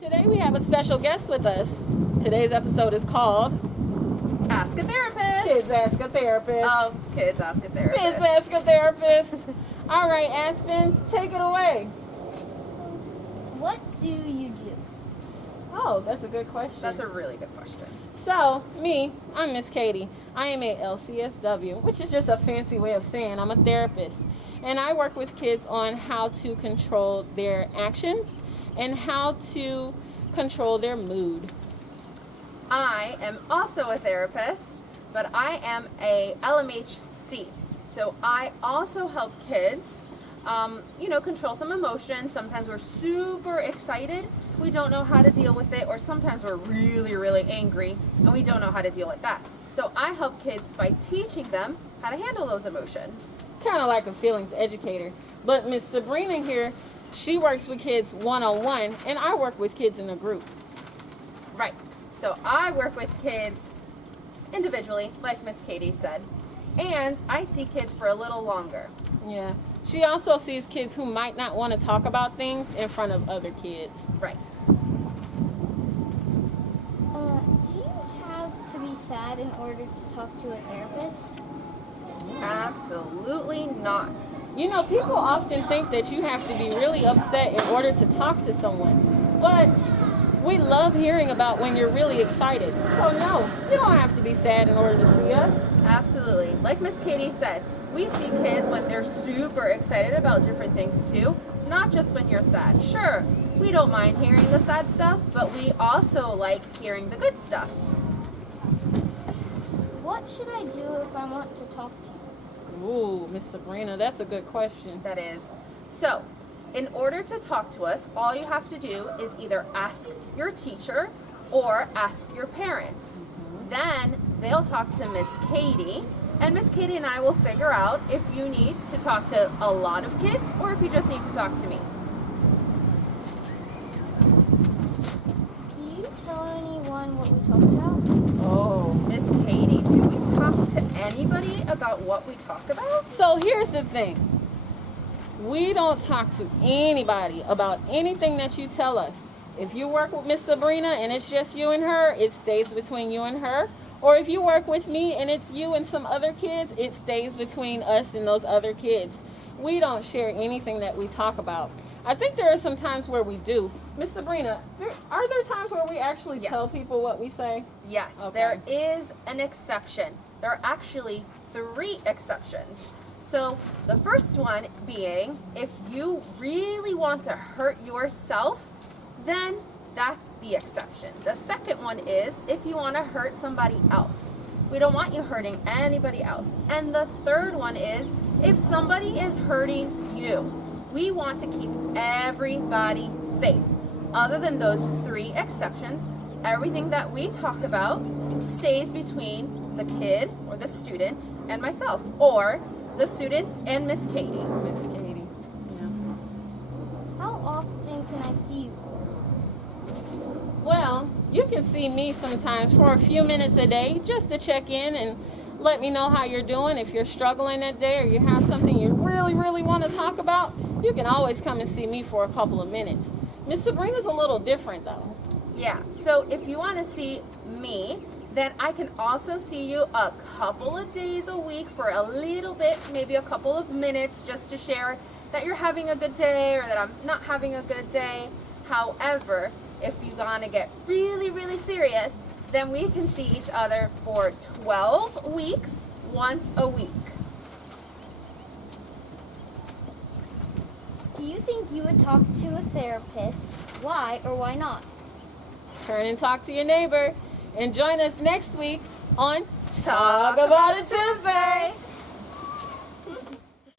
Today we have a special guest with us. Today's episode is called Ask a Therapist. Kids Ask a Therapist. Oh, Kids Ask a Therapist. Kids Ask a Therapist. All right, Aston, take it away. So, what do you do? Oh, that's a good question. That's a really good question. So, I'm Miss Katie. I am a LCSW, which is just a fancy way of saying I'm a therapist. And I work with kids on how to control their actions and how to control their mood. I am also a therapist, but I am a LMHC. So I also help kids, control some emotions. Sometimes we're super excited. We don't know how to deal with it, or sometimes we're really, really angry and we don't know how to deal with that. So I help kids by teaching them how to handle those emotions. Kind of like a feelings educator. But Miss Sabrina here, she works with kids one-on-one, and I work with kids in a group. Right. So I work with kids individually, like Miss Katie said, and I see kids for a little longer. Yeah. She also sees kids who might not want to talk about things in front of other kids. Right. Do you have to be sad in order to talk to a therapist? Absolutely not. You know, people often think that you have to be really upset in order to talk to someone. But we love hearing about when you're really excited. So no, you don't have to be sad in order to see us. Absolutely. Like Miss Katie said, we see kids when they're super excited about different things too, not just when you're sad. Sure, we don't mind hearing the sad stuff, but we also like hearing the good stuff. What should I do if I want to talk to you? Ooh, Miss Sabrina, that's a good question. That is. So, in order to talk to us, all you have to do is either ask your teacher or ask your parents. Then they'll talk to Miss Katie, and Miss Katie and I will figure out if you need to talk to a lot of kids or if you just need to talk to me. Do you tell anyone what we talk about? Oh. Miss Katie, do we talk to anybody about what we talk about? So here's the thing. We don't talk to anybody about anything that you tell us. If you work with Miss Sabrina and it's just you and her, it stays between you and her. Or if you work with me and it's you and some other kids, it stays between us and those other kids. We don't share anything that we talk about. I think there are some times where we do. Miss Sabrina, are there times where we actually Yes. tell people what we say? Yes, Okay. there is an exception. There are actually 3 exceptions. So the first one being, if you really want to hurt yourself, then that's the exception. The second one is if you want to hurt somebody else. We don't want you hurting anybody else. And the third one is if somebody is hurting you. We want to keep everybody safe. Other than those 3 exceptions, everything that we talk about stays between the kid or the student and myself, or the students and Miss Katie. Miss Katie. Yeah. How often can I see you for? Well, you can see me sometimes for a few minutes a day just to check in and let me know how you're doing. If you're struggling that day or you have something you really, really want to talk about, you can always come and see me for a couple of minutes. Miss Sabrina's a little different though. Yeah, so if you want to see me, then I can also see you a couple of days a week for a little bit, maybe a couple of minutes, just to share that you're having a good day or that I'm not having a good day. However, if you want to get really, really serious, then we can see each other for 12 weeks, once a week. Do you think you would talk to a therapist? Why or why not? Turn and talk to your neighbor and join us next week on Talk About It Tuesday.